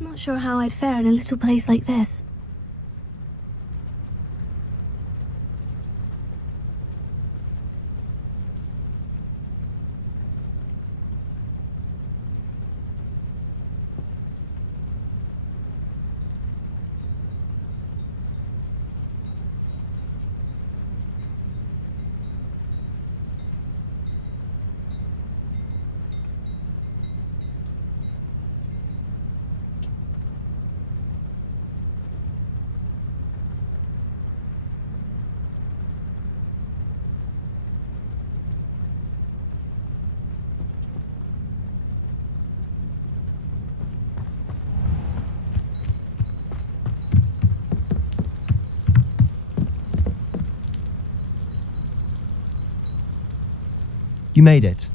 Not sure how I'd fare in a little place like this. You made it.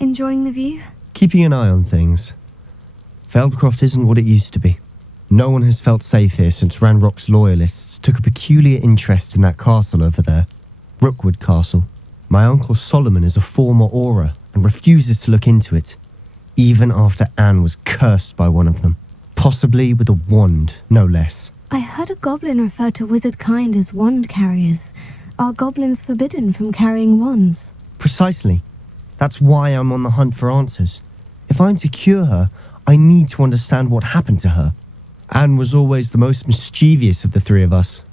Enjoying the view? Keeping an eye on things. Feldcroft isn't what it used to be. No one has felt safe here since Ranrock's loyalists took a peculiar interest in that castle over there. Rookwood Castle. My uncle Solomon is a former Auror and refuses to look into it, even after Anne was cursed by one of them. Possibly with a wand, no less. I heard a goblin refer to wizard kind as wand carriers. Are goblins forbidden from carrying wands? Precisely. That's why I'm on the hunt for answers. If I'm to cure her, I need to understand what happened to her. Anne was always the most mischievous of the three of us.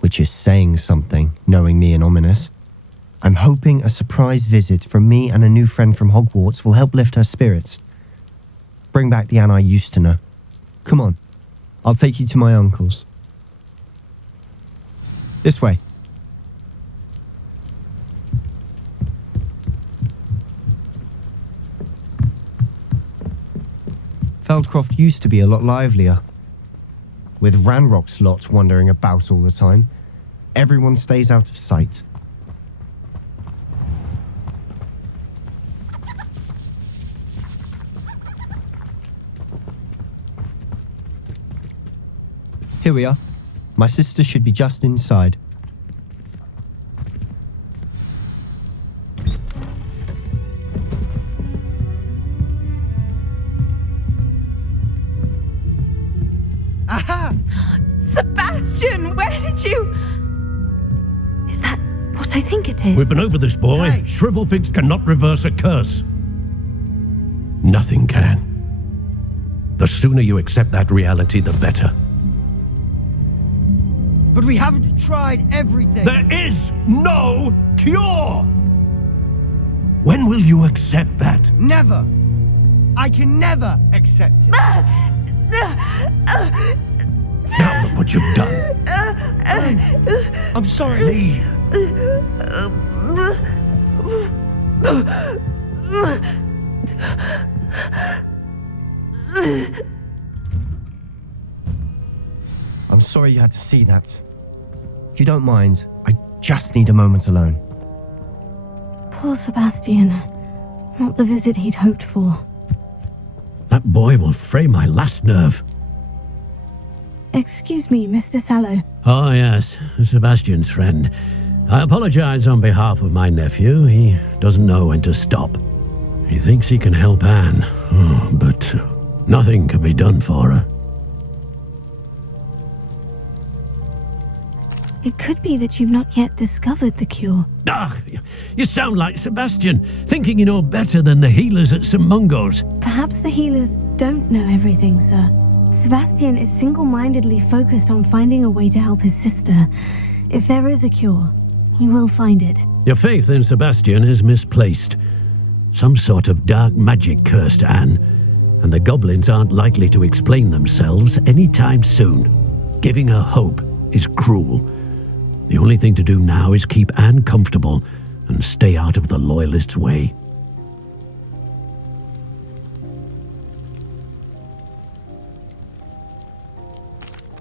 Which is saying something, knowing me and Ominous. I'm hoping a surprise visit from me and a new friend from Hogwarts will help lift her spirits. Bring back the Anne I used to know. Come on. I'll take you to my uncle's. This way. Feldcroft used to be a lot livelier. With Ranrock's lot wandering about all the time, everyone stays out of sight. Here we are. My sister should be just inside. Aha! Sebastian, where did you... Is that what I think it is? We've been over this, boy. Hey. Shrivelfix cannot reverse a curse. Nothing can. The sooner you accept that reality, the better. But we haven't tried everything. There is no cure! When will you accept that? Never. I can never accept it. Now look what you've done. I'm sorry. Leave. I'm sorry you had to see that. If you don't mind, I just need a moment alone. Poor Sebastian. Not the visit he'd hoped for. That boy will fray my last nerve. Excuse me, Mr. Sallow. Oh, yes, Sebastian's friend. I apologize on behalf of my nephew. He doesn't know when to stop. He thinks he can help Anne, but nothing can be done for her. It could be that you've not yet discovered the cure. Ah, you sound like Sebastian, thinking you know better than the healers at St. Mungo's. Perhaps the healers don't know everything, sir. Sebastian is single-mindedly focused on finding a way to help his sister. If there is a cure, he will find it. Your faith in Sebastian is misplaced. Some sort of dark magic cursed Anne, and the goblins aren't likely to explain themselves anytime soon. Giving her hope is cruel. The only thing to do now is keep Anne comfortable and stay out of the Loyalists' way.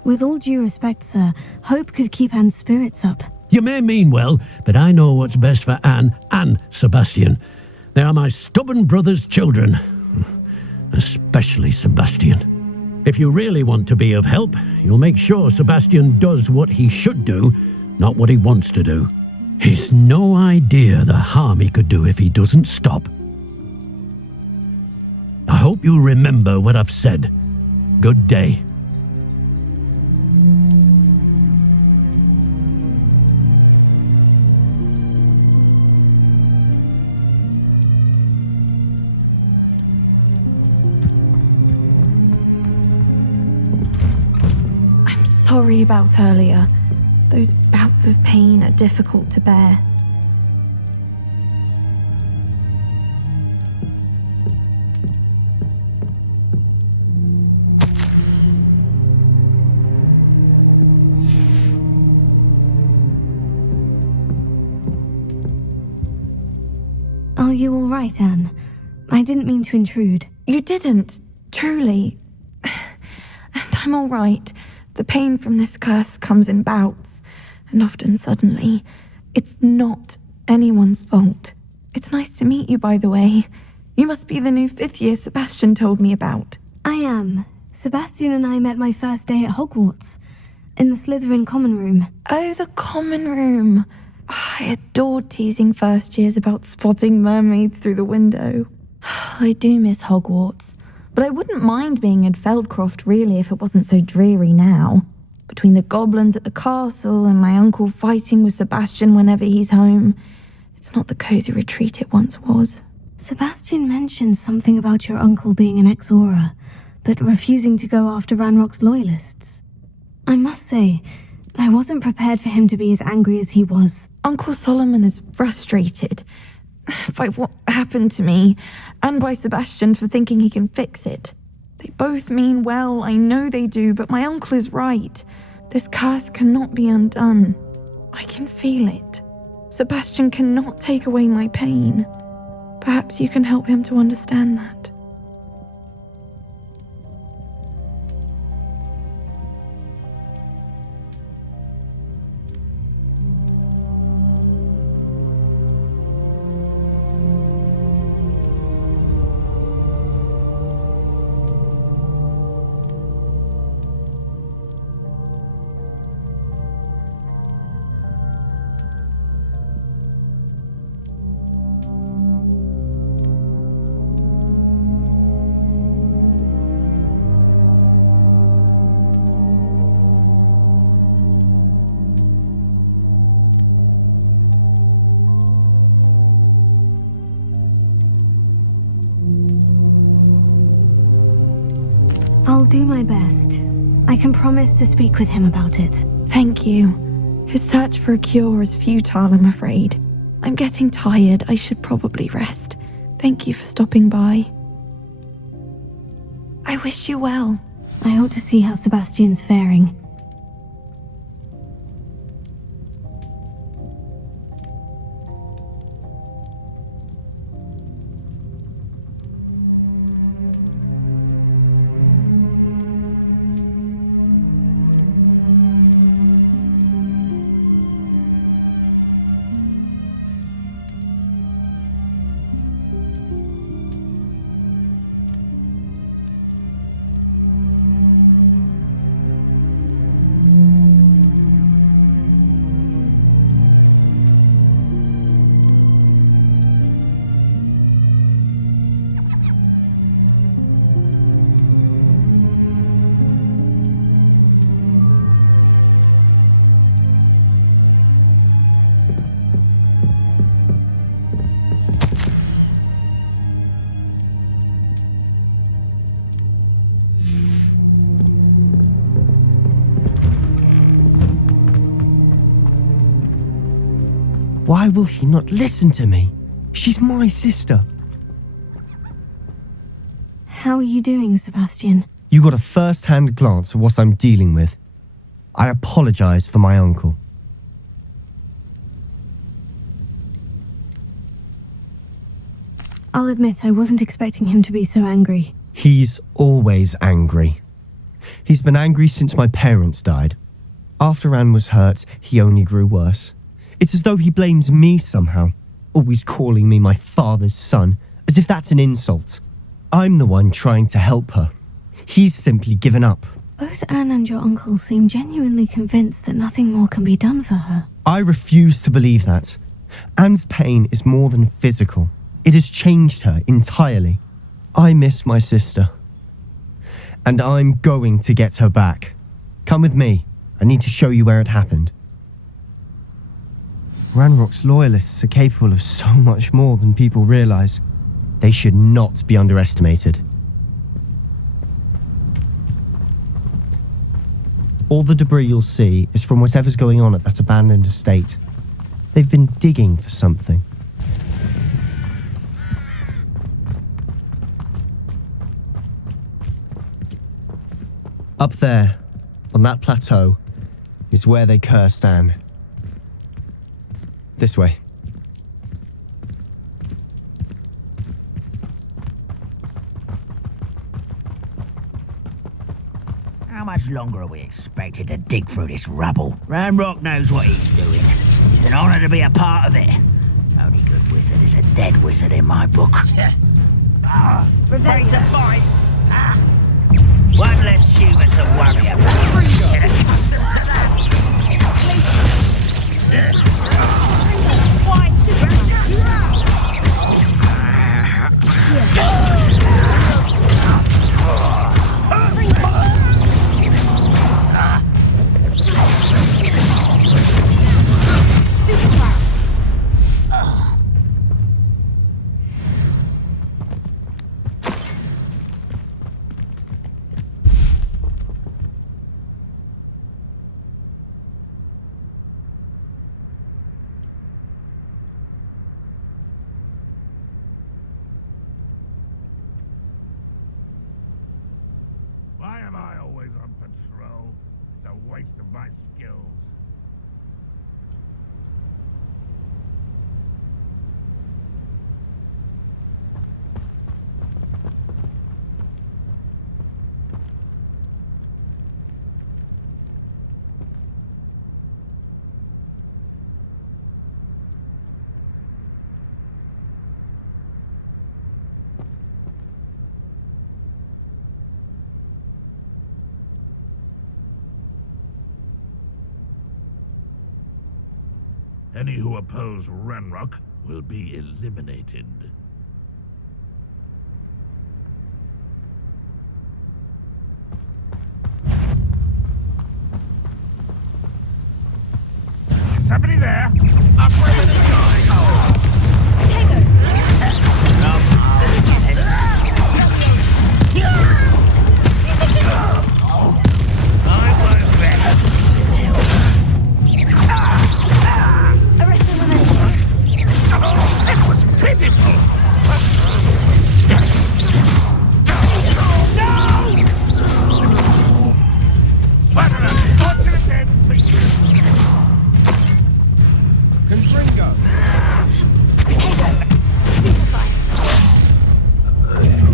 With all due respect, sir, hope could keep Anne's spirits up. You may mean well, but I know what's best for Anne and Sebastian. They are my stubborn brother's children. Especially Sebastian. If you really want to be of help, you'll make sure Sebastian does what he should do, not what he wants to do. He's no idea the harm he could do if he doesn't stop. hope you remember what I've said. Good day. I'm sorry about earlier. Those bouts of pain are difficult to bear. Are you all right, Anne? I didn't mean to intrude. You didn't, truly. And I'm all right. The pain from this curse comes in bouts, and often suddenly. It's not anyone's fault. It's nice to meet you, by the way. You must be the new 5th year Sebastian told me about. I am. Sebastian and I met my first day at Hogwarts, in the Slytherin common room. Oh, the common room. I adored teasing first years about spotting mermaids through the window. I do miss Hogwarts, but I wouldn't mind being in Feldcroft really if it wasn't so dreary now. Between the goblins at the castle and my uncle fighting with Sebastian whenever he's home, it's not the cozy retreat it once was. Sebastian mentioned something about your uncle being an ex-Auror, but refusing to go after Ranrock's loyalists. I must say, I wasn't prepared for him to be as angry as he was. Uncle Solomon is frustrated by what happened to me, and by Sebastian for thinking he can fix it. They both mean well, I know they do, but my uncle is right. This curse cannot be undone. I can feel it. Sebastian cannot take away my pain. Perhaps you can help him to understand that. I'll do my best. I can promise to speak with him about it. Thank you. His search for a cure is futile, I'm afraid. I'm getting tired. I should probably rest. Thank you for stopping by. I wish you well. I ought to see how Sebastian's faring. Why will he not listen to me? She's my sister. How are you doing, Sebastian? You got a first-hand glance at what I'm dealing with. I apologize for my uncle. I'll admit I wasn't expecting him to be so angry. He's always angry. He's been angry since my parents died. After Anne was hurt, he only grew worse. It's as though he blames me somehow, always calling me my father's son, as if that's an insult. I'm the one trying to help her. He's simply given up. Both Anne and your uncle seem genuinely convinced that nothing more can be done for her. I refuse to believe that. Anne's pain is more than physical. It has changed her entirely. I miss my sister. And I'm going to get her back. Come with me. I need to show you where it happened. Ranrock's loyalists are capable of so much more than people realize. They should not be underestimated. All the debris you'll see is from whatever's going on at that abandoned estate. They've been digging for something. Up there, on that plateau, is where they cursed Anne. This way. How much longer are we expected to dig through this rubble? Ranrock knows what he's doing. It's an honor to be a part of it. Only good wizard is a dead wizard in my book. Ready to fight. One less human to worry about. Get accustomed to that. Why Why am I always on patrol? It's a waste of my skills. Any who oppose Ranrock will be eliminated. Somebody there? Up where the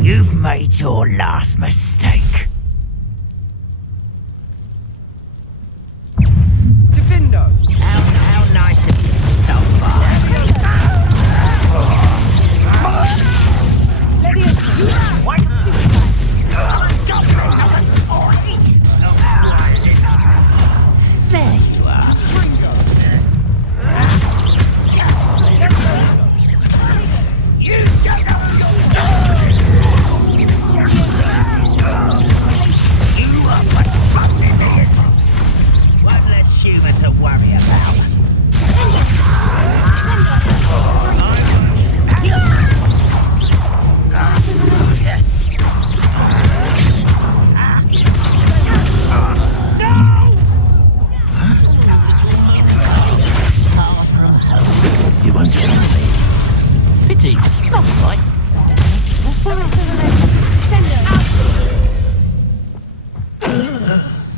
You've made your last mistake. Defendo! How nice of you to stop by. There you are. One less human to worry about. You won't get me. Pity, not quite.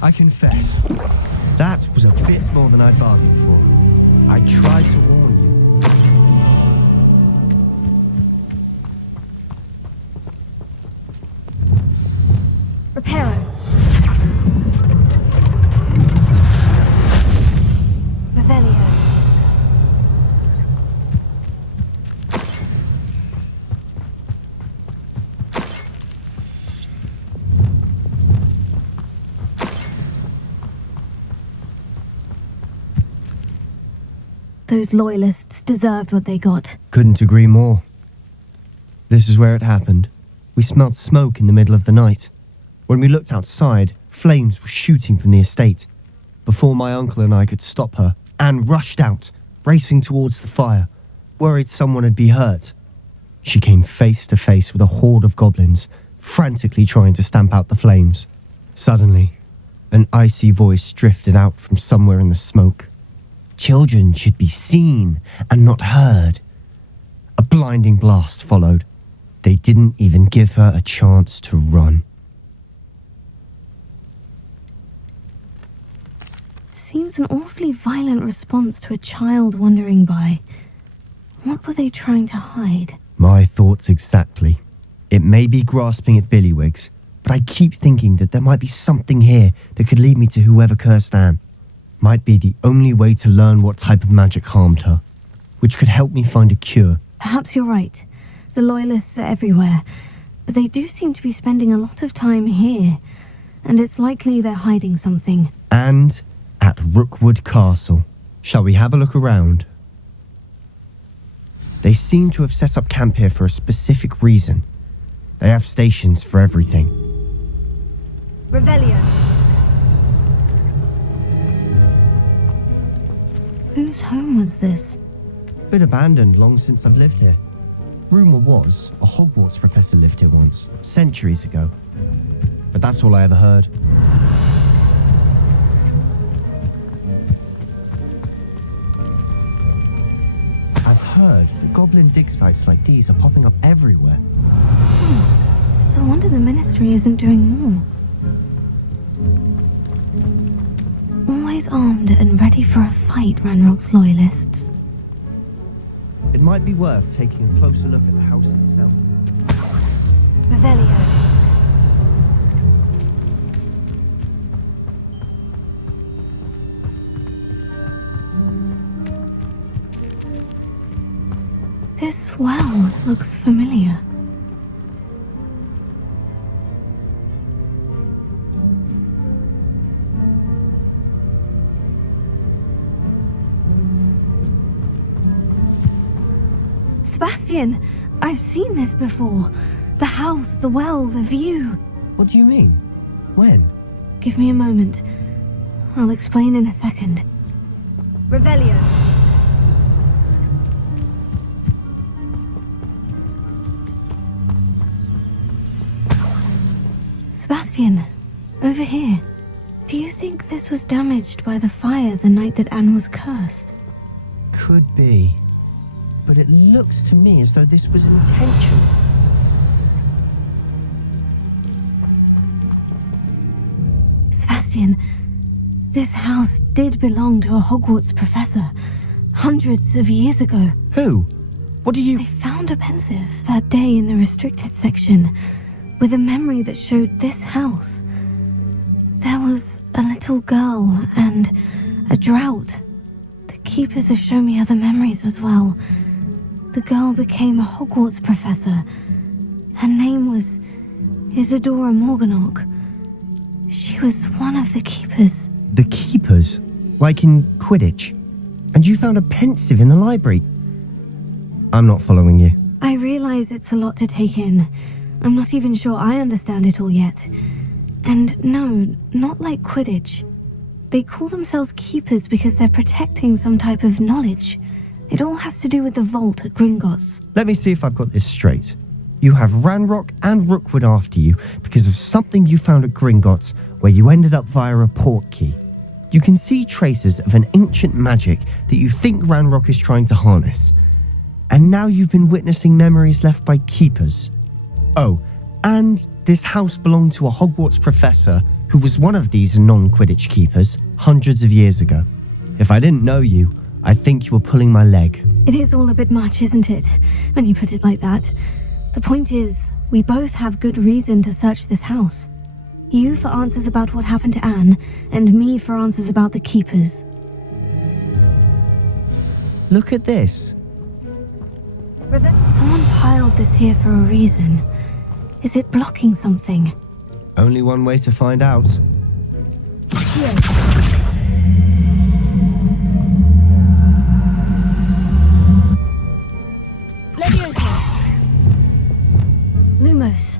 I confess, that was a bit more than I'd bargained for. I tried to warn you. Reparo. Revelio. Those loyalists deserved what they got. Couldn't agree more. This is where it happened. We smelled smoke in the middle of the night. When we looked outside, flames were shooting from the estate. Before my uncle and I could stop her, Anne rushed out, racing towards the fire, worried someone had been hurt. She came face to face with a horde of goblins, frantically trying to stamp out the flames. Suddenly, an icy voice drifted out from somewhere in the smoke. Children should be seen and not heard. A blinding blast followed. They didn't even give her a chance to run. Seems an awfully violent response to a child wandering by. What were they trying to hide? My thoughts exactly. It may be grasping at Billywigs, but I keep thinking that there might be something here that could lead me to whoever cursed Anne. Might be the only way to learn what type of magic harmed her, which could help me find a cure. Perhaps you're right. The Loyalists are everywhere, but they do seem to be spending a lot of time here, and it's likely they're hiding something. And at Rookwood Castle. Shall we have a look around? They seem to have set up camp here for a specific reason. They have stations for everything. Revelio. Whose home was this? Been abandoned long since I've lived here. Rumour was a Hogwarts professor lived here once, centuries ago. But that's all I ever heard. I've heard that goblin dig sites like these are popping up everywhere. It's a wonder the Ministry isn't doing more. Always armed and ready for a fight, Ranrock's Loyalists. It might be worth taking a closer look at the house itself. Revelio. This well looks familiar. Sebastian, I've seen this before. The house, the well, the view. What do you mean? When? Give me a moment. I'll explain in a second. Revelio. Sebastian, over here. Do you think this was damaged by the fire the night that Anne was cursed? Could be. But it looks to me as though this was intentional. Sebastian, this house did belong to a Hogwarts professor, hundreds of years ago. Who? What do you... I found a pensive that day in the restricted section, with a memory that showed this house. There was a little girl and a drought. The keepers have shown me other memories as well. The girl became a Hogwarts professor. Her name was Isadora Morganach. She was one of the keepers. The keepers? Like in Quidditch? And you found a pensive in the library? I'm not following you. I realize it's a lot to take in. I'm not even sure I understand it all yet. And no, not like Quidditch. They call themselves keepers because they're protecting some type of knowledge. It all has to do with the vault at Gringotts. Let me see if I've got this straight. You have Ranrock and Rookwood after you because of something you found at Gringotts where you ended up via a port key. You can see traces of an ancient magic that you think Ranrock is trying to harness. And now you've been witnessing memories left by keepers. Oh, and this house belonged to a Hogwarts professor who was one of these non-Quidditch keepers hundreds of years ago. If I didn't know you, I'd think you were pulling my leg. It is all a bit much, isn't it, when you put it like that? The point is, we both have good reason to search this house. You for answers about what happened to Anne, and me for answers about the keepers. Look at this. Someone piled this here for a reason. Is it blocking something? Only one way to find out. Here. Leviosa. Lumos.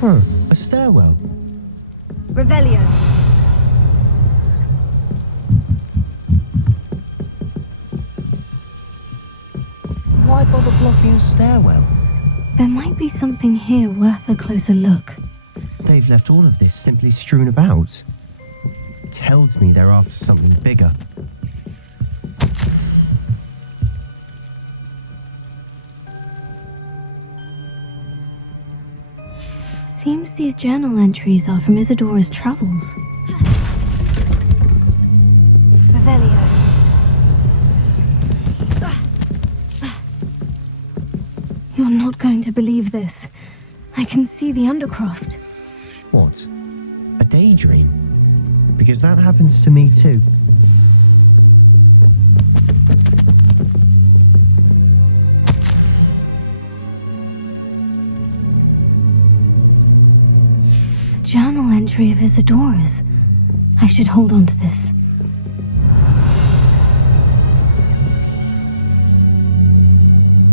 Huh, a stairwell. Revelio. Why bother blocking a stairwell? There might be something here worth a closer look. They've left all of this simply strewn about. Tells me they're after something bigger. Seems these journal entries are from Isadora's travels. Revelio. You're not going to believe this. I can see the Undercroft. What? A daydream? Because that happens to me too. A journal entry of Isadora's. I should hold on to this.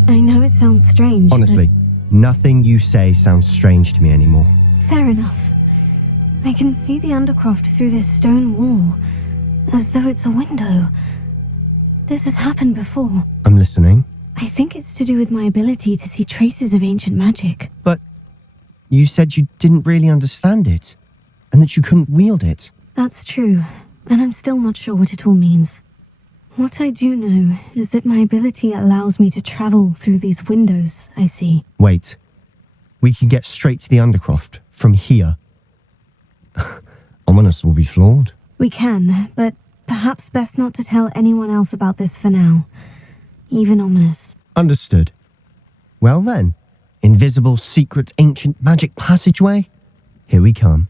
I know it sounds strange. Honestly, nothing you say sounds strange to me anymore. Fair enough. I can see the Undercroft through this stone wall, as though it's a window. This has happened before. I'm listening. I think it's to do with my ability to see traces of ancient magic. But you said you didn't really understand it, and that you couldn't wield it. That's true, and I'm still not sure what it all means. What I do know is that my ability allows me to travel through these windows I see. Wait. We can get straight to the Undercroft from here. Ominous will be flawed. We can, but perhaps best not to tell anyone else about this for now. Even Ominous. Understood. Well then, invisible, secret, ancient magic passageway? Here we come.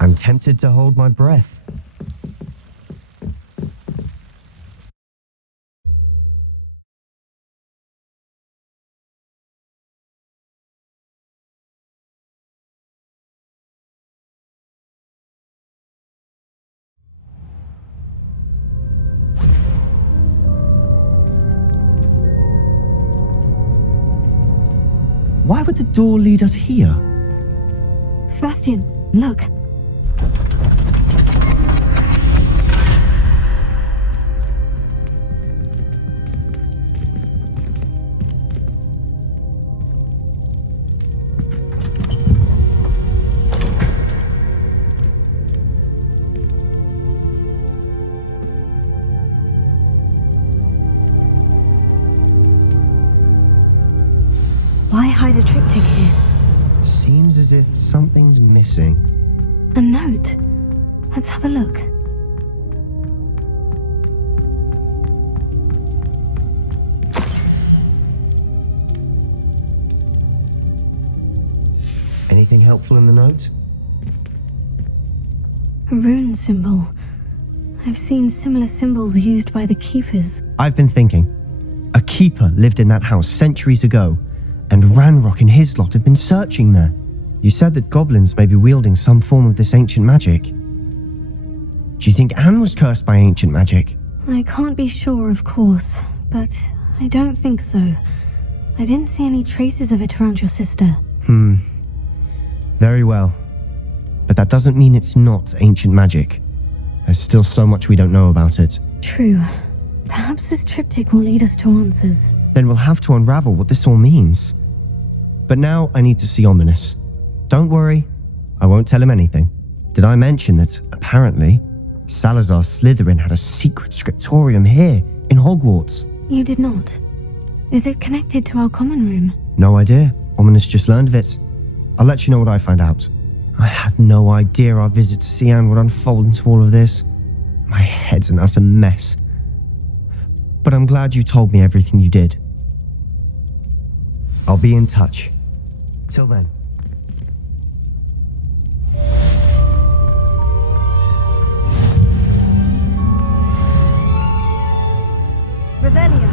I'm tempted to hold my breath. Why would the door lead us here? Sebastian, look. Why hide a triptych here? Seems as if something's missing. A note. Let's have a look. Anything helpful in the note? A rune symbol. I've seen similar symbols used by the keepers. I've been thinking. A keeper lived in that house centuries ago, and Ranrock and his lot have been searching there. You said that goblins may be wielding some form of this ancient magic. Do you think Anne was cursed by ancient magic? I can't be sure, of course, but I don't think so. I didn't see any traces of it around your sister. Very well. But that doesn't mean it's not ancient magic. There's still so much we don't know about it. True. Perhaps this triptych will lead us to answers. Then we'll have to unravel what this all means. But now I need to see Ominous. Don't worry, I won't tell him anything. Did I mention that, apparently, Salazar Slytherin had a secret scriptorium here in Hogwarts? You did not. Is it connected to our common room? No idea. Ominous just learned of it. I'll let you know what I find out. I had no idea our visit to Cian would unfold into all of this. My head's an utter mess. But I'm glad you told me everything you did. I'll be in touch. Till then. Revelio.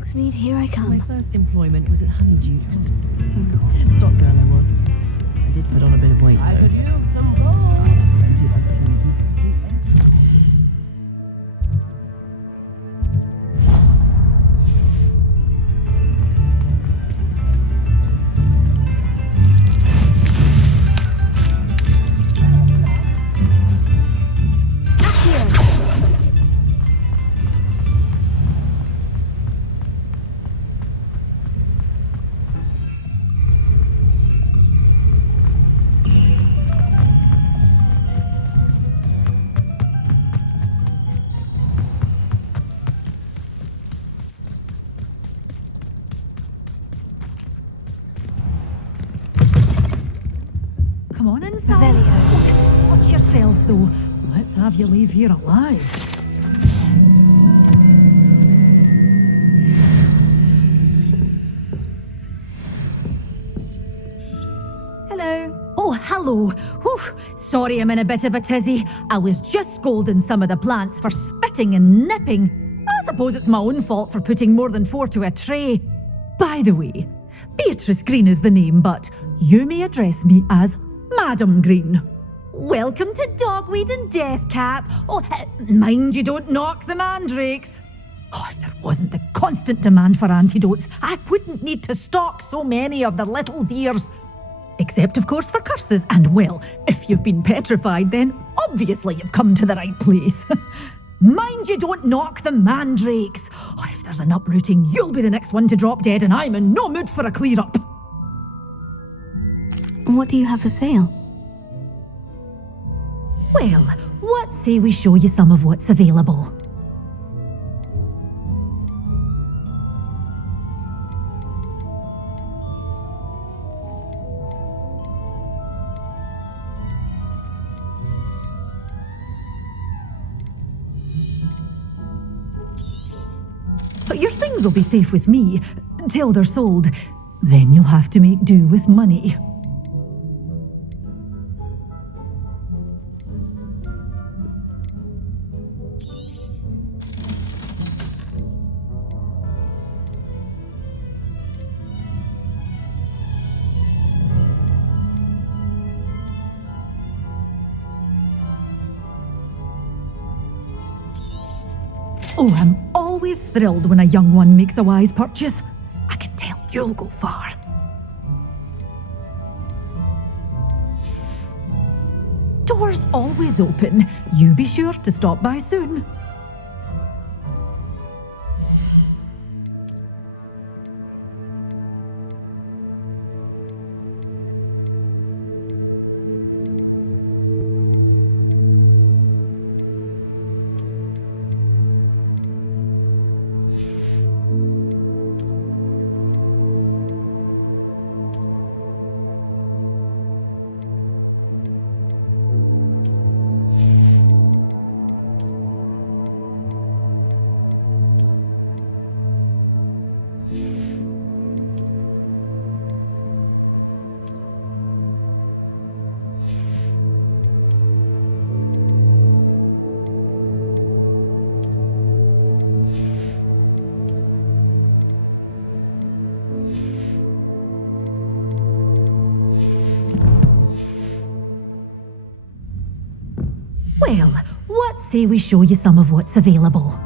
Hogsmeade, here I My come. first employment was at Honeyduke's. Stock girl I was. I did put on a bit of weight, though. I could use some Come on inside. Watch yourself, though. Let's have you leave here alive. Hello. Oh, hello. Whew. Sorry I'm in a bit of a tizzy. I was just scolding some of the plants for spitting and nipping. I suppose it's my own fault for putting more than 4 to a tray. By the way, Beatrice Green is the name, but you may address me as Madam Green. Welcome to Dogweed and Deathcap. Oh, mind you don't knock the mandrakes. Oh, if there wasn't the constant demand for antidotes, I wouldn't need to stock so many of the little dears. Except, of course, for curses. And, well, if you've been petrified, then obviously you've come to the right place. Mind you don't knock the mandrakes. Oh, if there's an uprooting, you'll be the next one to drop dead, and I'm in no mood for a clear-up. What do you have for sale? Well, what say we show you some of what's available? Your things will be safe with me, till they're sold. Then you'll have to make do with money. Oh, I'm always thrilled when a young one makes a wise purchase. I can tell you'll go far. Doors always open. You be sure to stop by soon. Well, what say we show you some of what's available?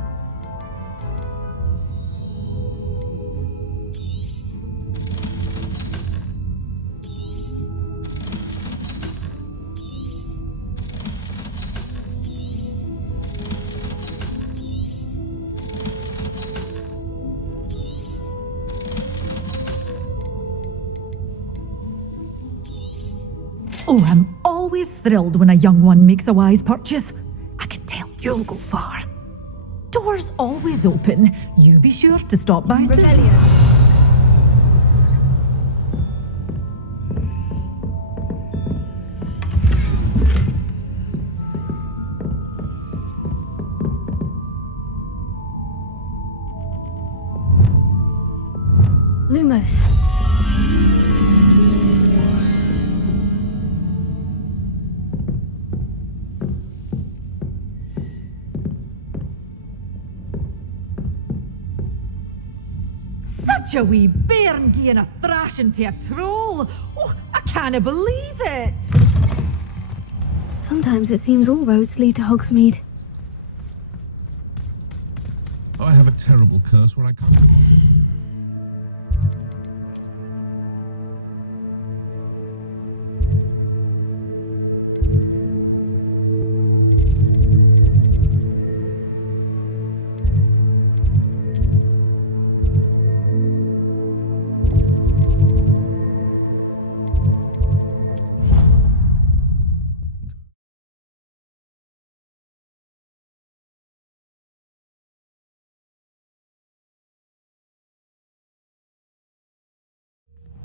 Oh, I'm always thrilled when a young one makes a wise purchase. I can tell you'll go far. Doors always open. You be sure to stop by soon. Lumos. Such a wee bairn gieing a thrashing to a troll. Oh, I can't believe it. Sometimes it seems all roads lead to Hogsmeade. I have a terrible curse where I can't.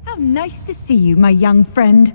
How nice to see you, my young friend.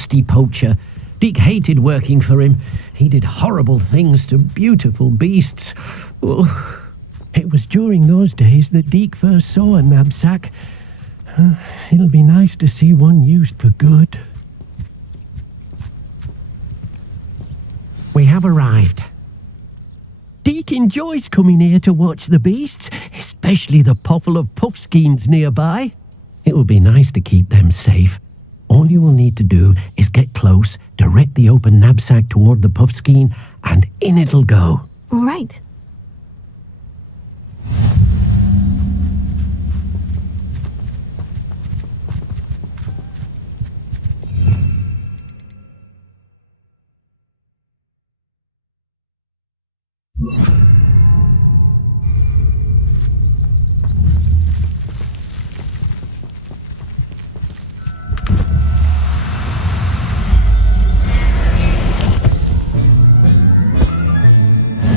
nasty poacher. Deke hated working for him. He did horrible things to beautiful beasts. Oh. It was during those days that Deke first saw a knapsack. It'll be nice to see one used for good. We have arrived. Deke enjoys coming here to watch the beasts, especially the potful of puffskeins nearby. It will be nice to keep them safe. All you will need to do is get close, direct the open knapsack toward the puffskein, and in it'll go. All right.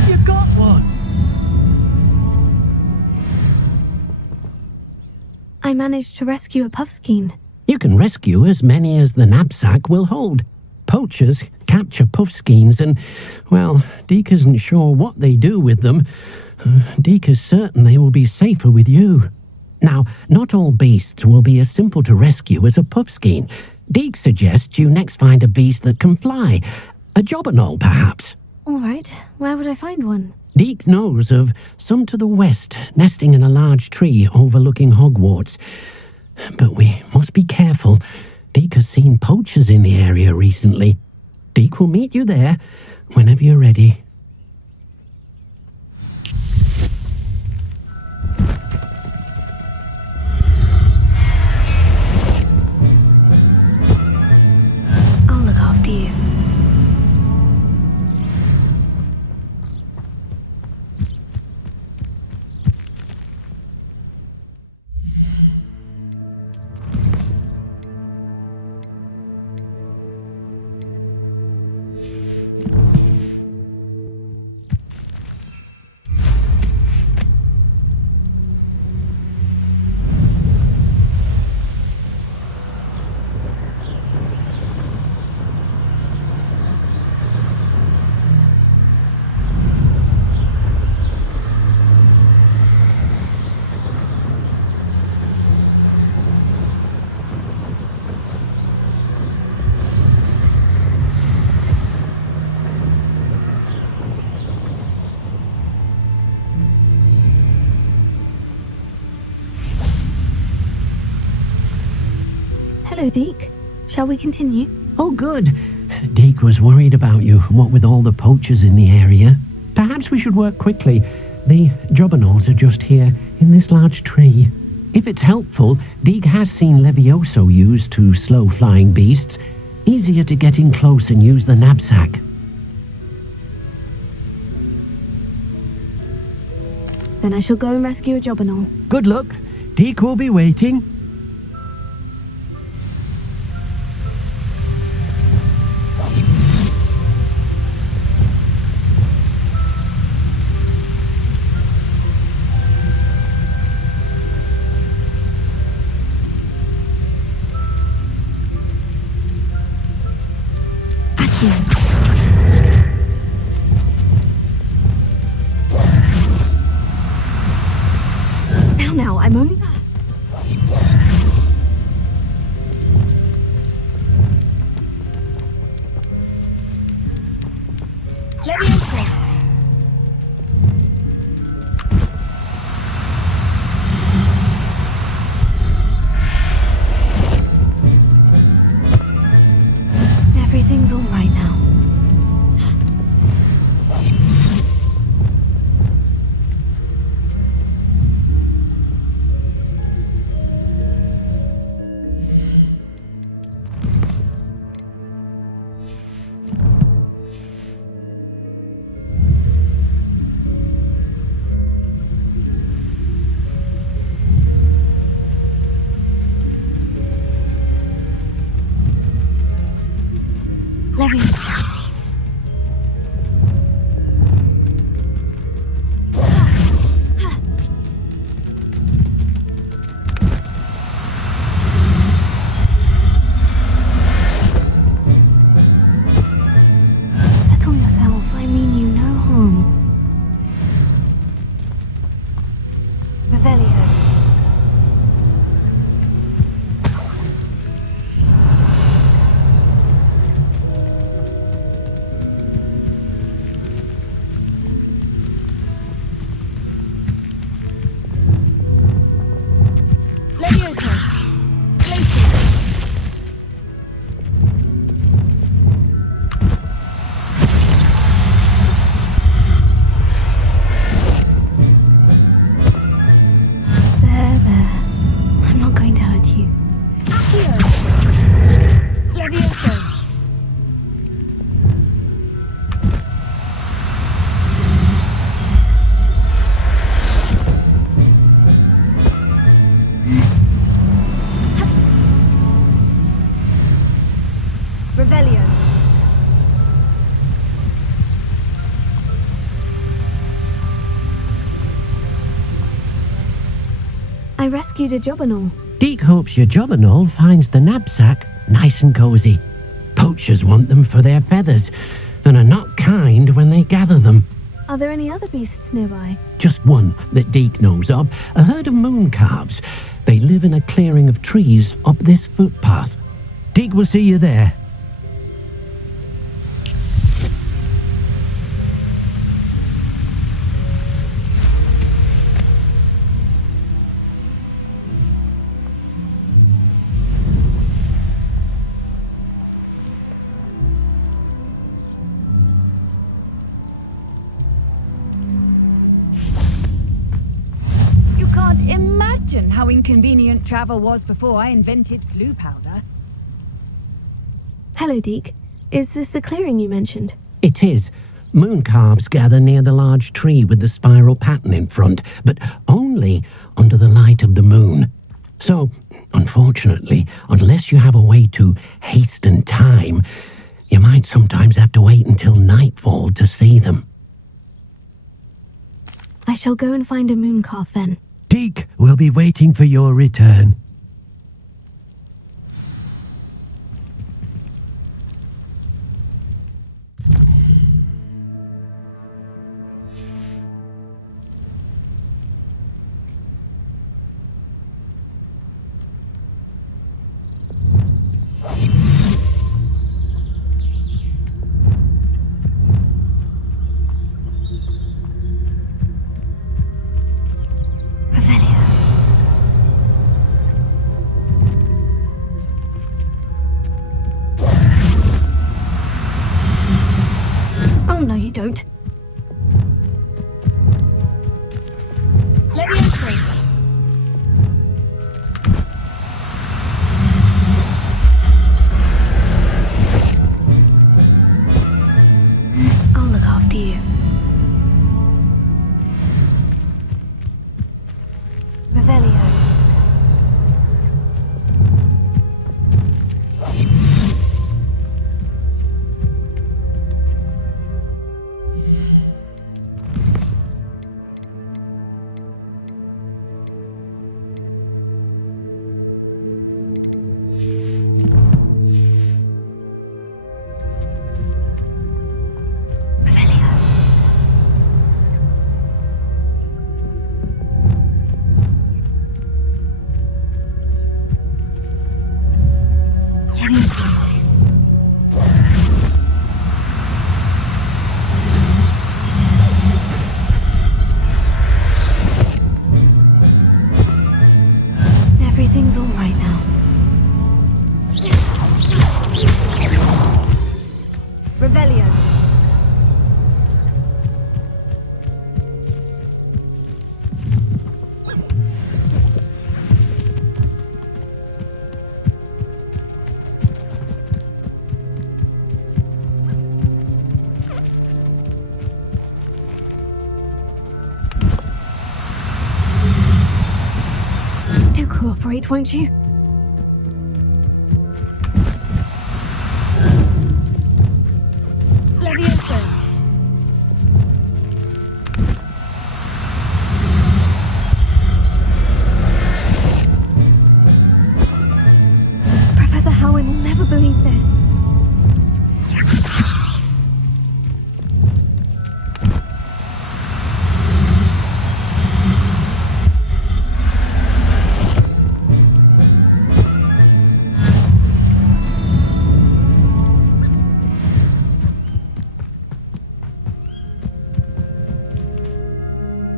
You got one! I managed to rescue a puffskein. You can rescue as many as the knapsack will hold. Poachers capture puffskeins and, well, Deke isn't sure what they do with them. Deke is certain they will be safer with you. Now, not all beasts will be as simple to rescue as a puffskein. Deke suggests you next find a beast that can fly. A jobberknoll, perhaps. All right. Where would I find one? Deke knows of some to the west, nesting in a large tree overlooking Hogwarts. But we must be careful. Deke has seen poachers in the area recently. Deke will meet you there whenever you're ready. I'll look after you. Hello, Deke. Shall we continue? Oh, good. Deke was worried about you, what with all the poachers in the area. Perhaps we should work quickly. The jobberknolls are just here, in this large tree. If it's helpful, Deke has seen Levioso used to slow flying beasts. Easier to get in close and use the knapsack. Then I shall go and rescue a jobberknoll. Good luck. Deke will be waiting. Now, I'm only... Levioso! Everything's all right now. I rescued a jobberknoll. Deke hopes your jobberknoll finds the knapsack nice and cozy. Poachers want them for their feathers, and are not kind when they gather them. Are there any other beasts nearby? Just one that Deke knows of, a herd of moon calves. They live in a clearing of trees up this footpath. Deke will see you there. Imagine how inconvenient travel was before I invented flu powder. Hello, Deke. Is this the clearing you mentioned? It is. Moon calves gather near the large tree with the spiral pattern in front, but only under the light of the moon. So, unfortunately, unless you have a way to hasten time, you might sometimes have to wait until nightfall to see them. I shall go and find a moon calf then. Deke will be waiting for your return. Oh, no, you don't. Leviosa. I'll look after you. Revelio. Everything's all right now. Revelio. Do cooperate, won't you? Leviosa. Professor Howard will never believe this.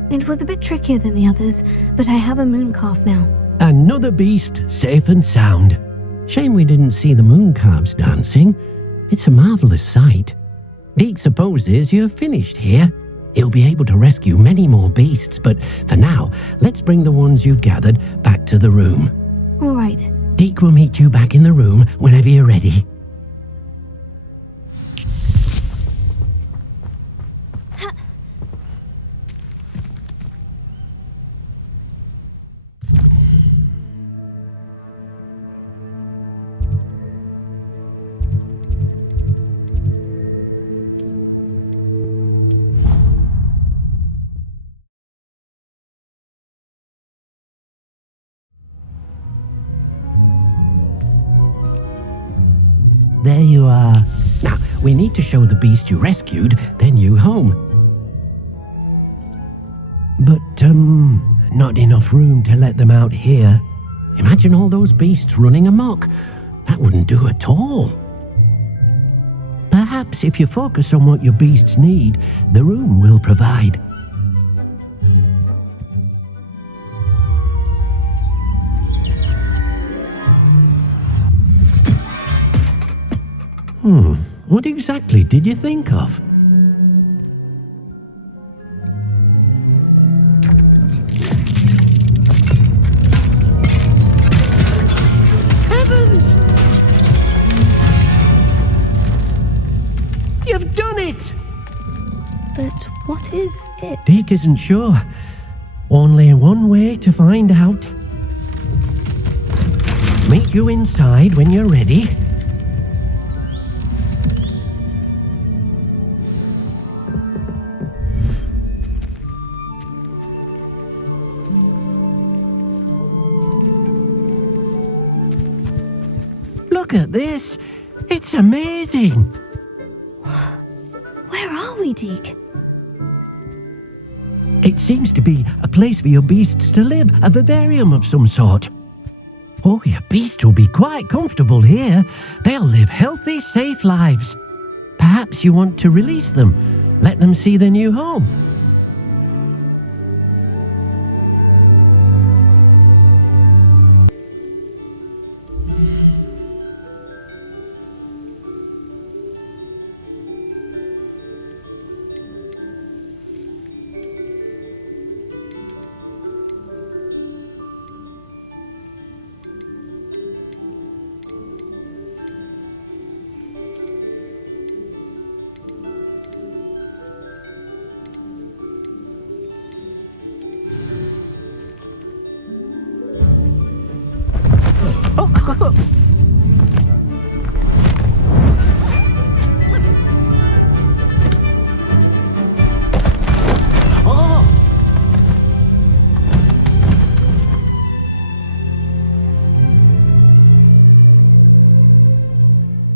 It was a bit trickier than the others, but I have a moon calf now. Another beast, safe and sound. Shame we didn't see the moon calves dancing. It's a marvellous sight. Deke supposes you're finished here. He'll be able to rescue many more beasts, but for now, let's bring the ones you've gathered back to the room. All right. Deke will meet you back in the room whenever you're ready. there you are. Now, we need to show the beast you rescued their new home. But, not enough room to let them out here. Imagine all those beasts running amok. That wouldn't do at all. Perhaps if you focus on what your beasts need, the room will provide. What exactly did you think of? Heavens! You've done it! But what is it? Deke isn't sure. Only one way to find out. Meet you inside when you're ready. Look at this! It's amazing! Where are we, Deke? It seems to be a place for your beasts to live, a vivarium of some sort. Oh, your beasts will be quite comfortable here. They'll live healthy, safe lives. Perhaps you want to release them, let them see their new home.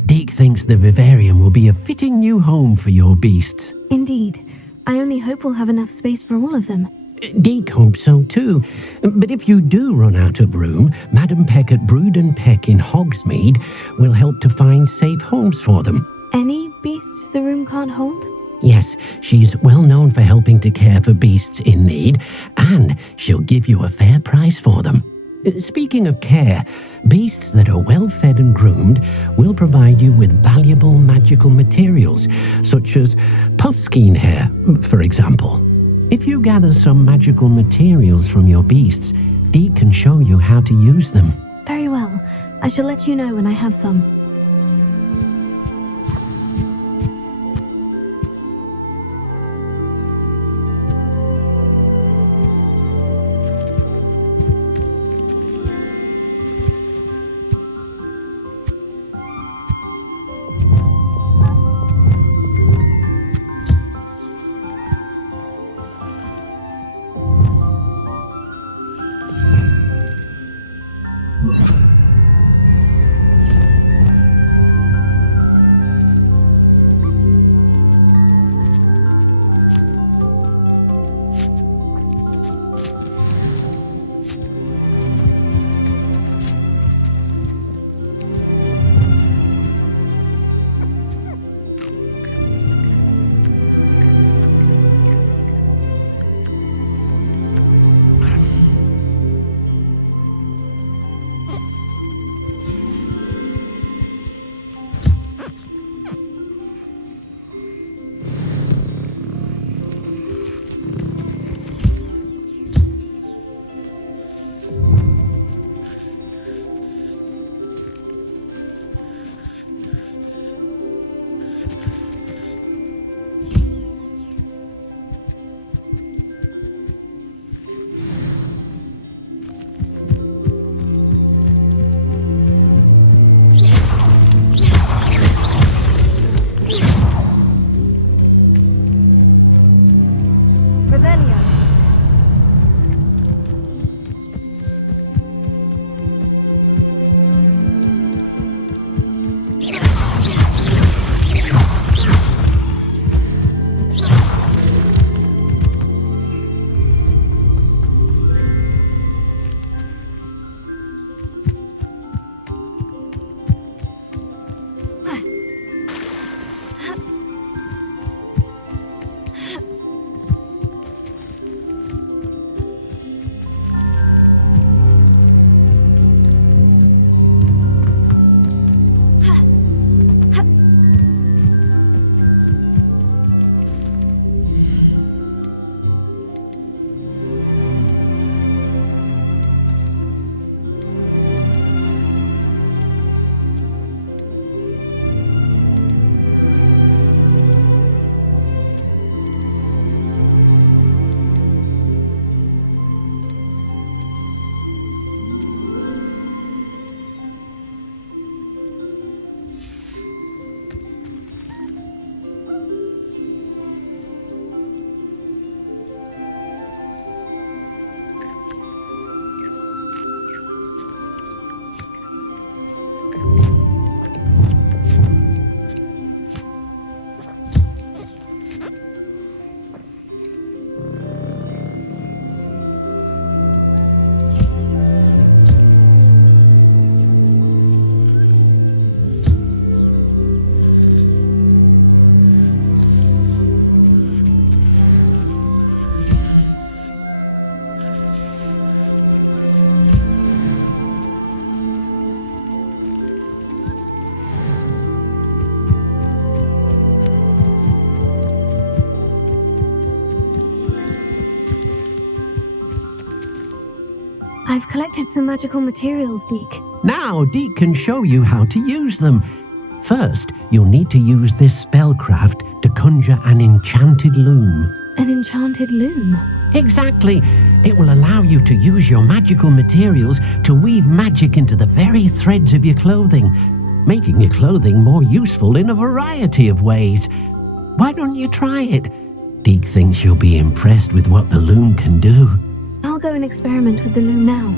Deke thinks the vivarium will be a fitting new home for your beasts. Indeed. I only hope we'll have enough space for all of them. Deke hopes so too. But if you do run out of room, Madam Peck at Brood and Peck in Hogsmeade will help to find safe homes for them. Any beasts the room can't hold? Yes, she's well known for helping to care for beasts in need, and she'll give you a fair price for them. Speaking of care, beasts that are well fed and groomed will provide you with valuable magical materials, such as puffskein hair, for example. If you gather some magical materials from your beasts, Deke can show you how to use them. Very well. I shall let you know when I have some. I've collected some magical materials, Deke. Now Deke can show you how to use them. First, you'll need to use this spellcraft to conjure an enchanted loom. An enchanted loom? Exactly. It will allow you to use your magical materials to weave magic into the very threads of your clothing, making your clothing more useful in a variety of ways. Why don't you try it? Deke thinks you'll be impressed with what the loom can do. I'll go and experiment with the loom now.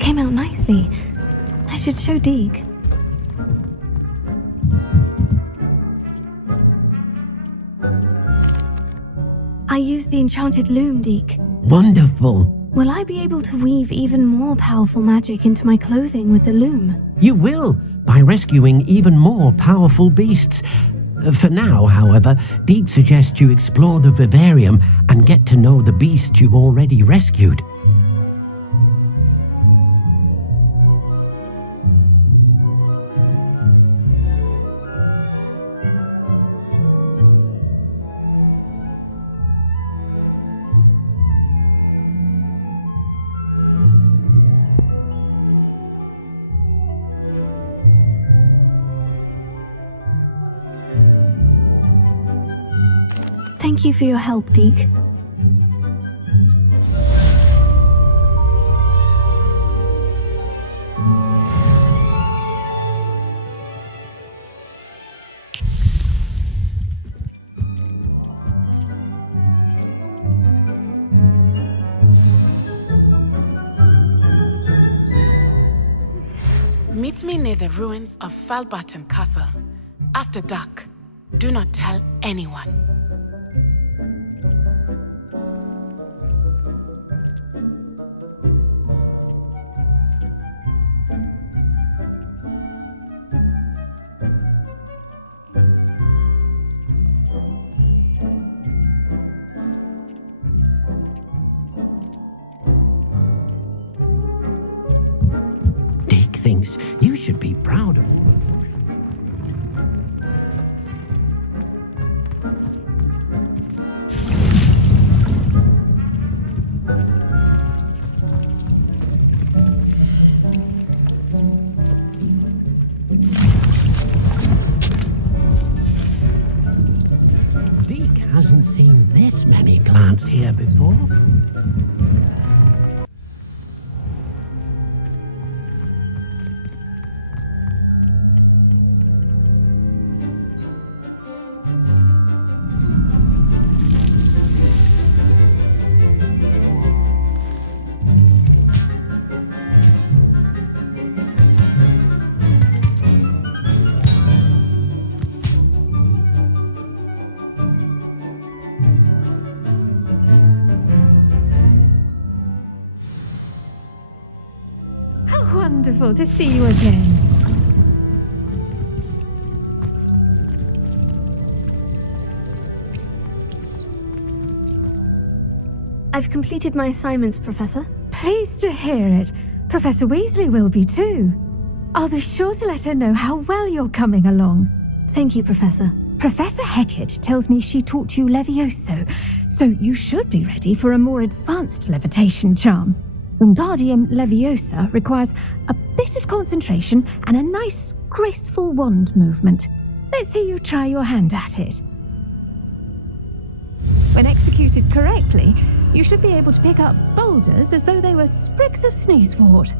Came out nicely. I should show Deke. I used the enchanted loom, Deke. Wonderful. Will I be able to weave even more powerful magic into my clothing with the loom? You will, by rescuing even more powerful beasts. For now, however, Deke suggests you explore the vivarium and get to know the beasts you've already rescued. Thank you for your help, Deke. Meet me near the ruins of Falbaton Castle. After dark. Do not tell anyone. Deke thinks you should be proud of all of them. Haven't seen this many plants here before. Wonderful to see you again. I've completed my assignments, Professor. Pleased to hear it. Professor Weasley will be too. I'll be sure to let her know how well you're coming along. Thank you, Professor. Professor Hecat tells me she taught you Levioso, so you should be ready for a more advanced levitation charm. Wingardium Leviosa requires a bit of concentration and a nice, graceful wand movement. Let's see you try your hand at it. When executed correctly, you should be able to pick up boulders as though they were sprigs of sneezewort.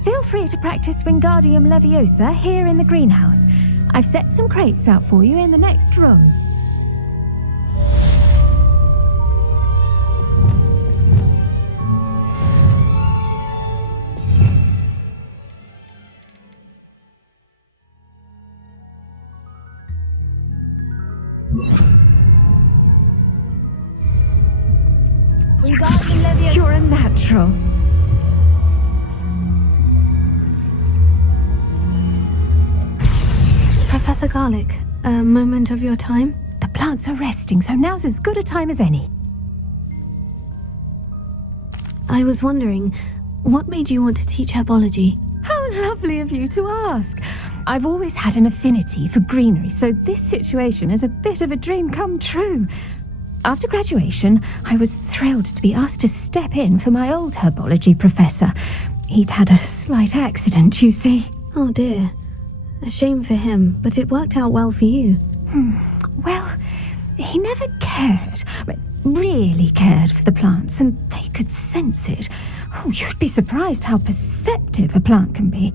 Feel free to practice Wingardium Leviosa here in the greenhouse. I've set some crates out for you in the next room. Wingardium Leviosa. You're a natural. Professor Garlick, a moment of your time? The plants are resting, so now's as good a time as any. I was wondering, what made you want to teach herbology? How lovely of you to ask. I've always had an affinity for greenery, so this situation is a bit of a dream come true. After graduation, I was thrilled to be asked to step in for my old herbology professor. He'd had a slight accident, you see. Oh dear. A shame for him, but it worked out well for you. Well, he never cared, really cared for the plants, and they could sense it. Oh, you'd be surprised how perceptive a plant can be.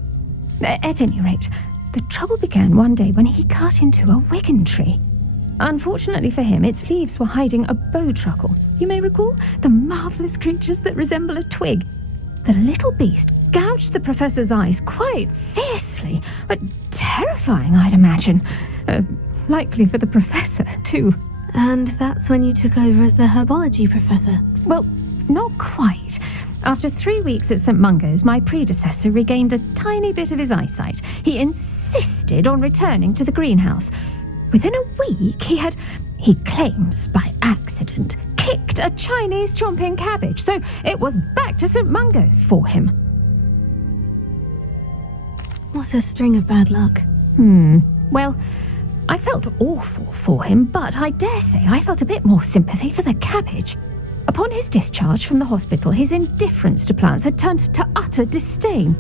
At any rate, the trouble began one day when he cut into a wigan tree. Unfortunately for him, its leaves were hiding a bowtruckle. You may recall the marvellous creatures that resemble a twig. The little beast gouged the professor's eyes quite fiercely, but terrifying, I'd imagine. Likely for the professor, too. And that's when you took over as the herbology professor? Well, not quite. After 3 weeks at St. Mungo's, my predecessor regained a tiny bit of his eyesight. He insisted on returning to the greenhouse. Within a week, he claims by accident, kicked a Chinese chomping cabbage, so it was back to St. Mungo's for him. What a string of bad luck. Well, I felt awful for him, but I dare say I felt a bit more sympathy for the cabbage. Upon his discharge from the hospital, his indifference to plants had turned to utter disdain.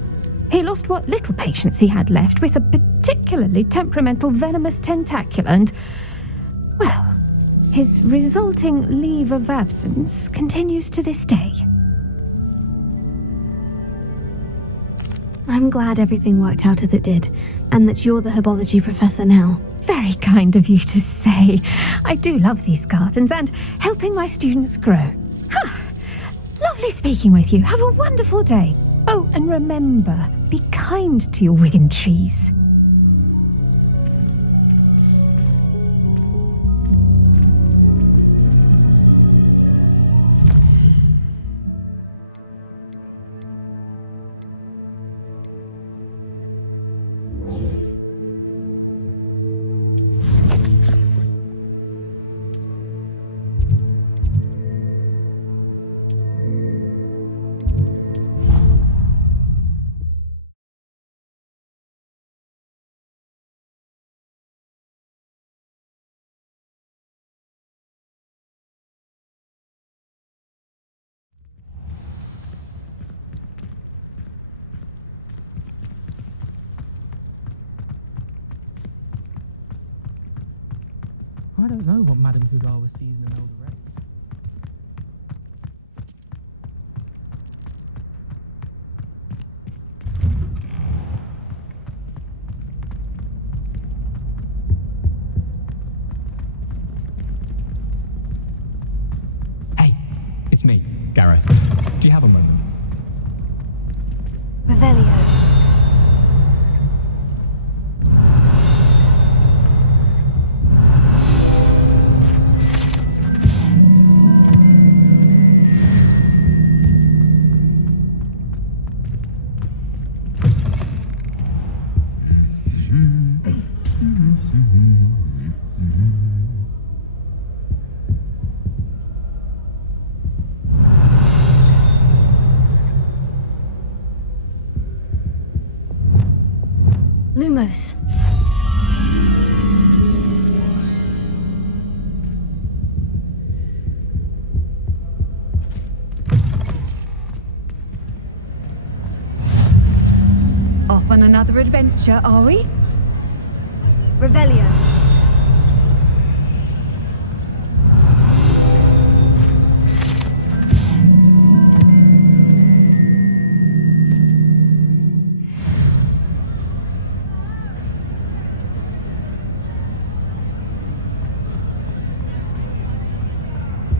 He lost what little patience he had left with a particularly temperamental venomous tentacula and, well, his resulting leave of absence continues to this day. I'm glad everything worked out as it did, and that you're the herbology professor now. Very kind of you to say. I do love these gardens and helping my students grow. Lovely speaking with you. Have a wonderful day. Oh, and remember, be kind to your wigan trees. I don't know what Madame Kugawa sees in an elder race. Hey, it's me, Gareth. Do you have a moment? Revelio. Lumos. Off on another adventure, are we? Revelio.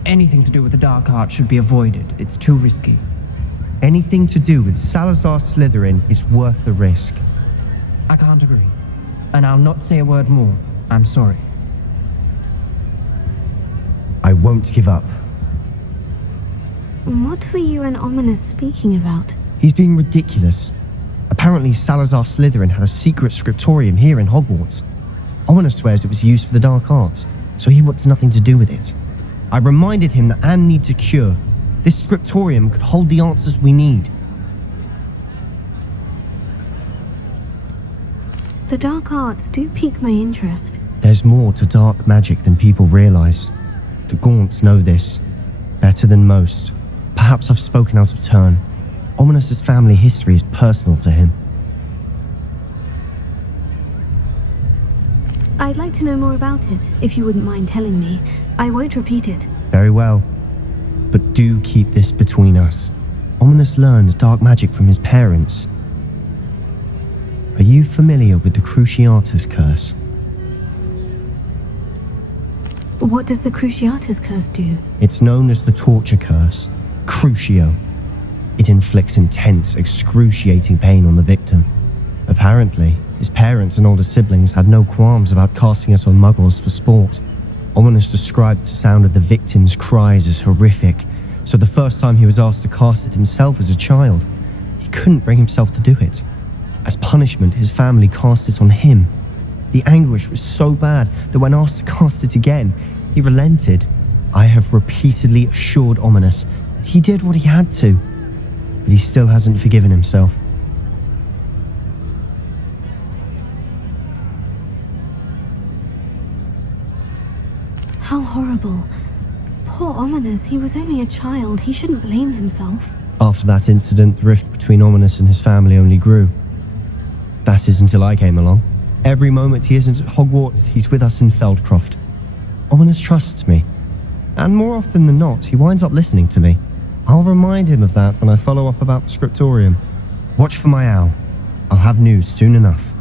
Anything to do with the dark art should be avoided. It's too risky. Anything to do with Salazar Slytherin is worth the risk. I can't agree. And I'll not say a word more. I'm sorry. I won't give up. What were you and Ominous speaking about? He's being ridiculous. Apparently Salazar Slytherin had a secret scriptorium here in Hogwarts. Ominous swears it was used for the dark arts, so he wants nothing to do with it. I reminded him that Anne needs a cure. This scriptorium could hold the answers we need. The dark arts do pique my interest. There's more to dark magic than people realise. The Gaunts know this better than most. Perhaps I've spoken out of turn. Ominous's family history is personal to him. I'd like to know more about it, if you wouldn't mind telling me. I won't repeat it. Very well. But do keep this between us. Ominous learned dark magic from his parents. Are you familiar with the Cruciatus Curse? What does the Cruciatus Curse do? It's known as the Torture Curse, Crucio. It inflicts intense, excruciating pain on the victim. Apparently, his parents and older siblings had no qualms about casting it on muggles for sport. Ominous described the sound of the victim's cries as horrific, so the first time he was asked to cast it himself as a child, he couldn't bring himself to do it. As punishment, his family cast it on him. The anguish was so bad that when asked to cast it again, he relented. I have repeatedly assured Ominous that he did what he had to, but he still hasn't forgiven himself. How horrible. Poor Ominous, he was only a child. He shouldn't blame himself. After that incident, the rift between Ominous and his family only grew. That is until I came along. Every moment he isn't at Hogwarts, he's with us in Feldcroft. Ominous trusts me. And more often than not, he winds up listening to me. I'll remind him of that when I follow up about the scriptorium. Watch for my owl. I'll have news soon enough.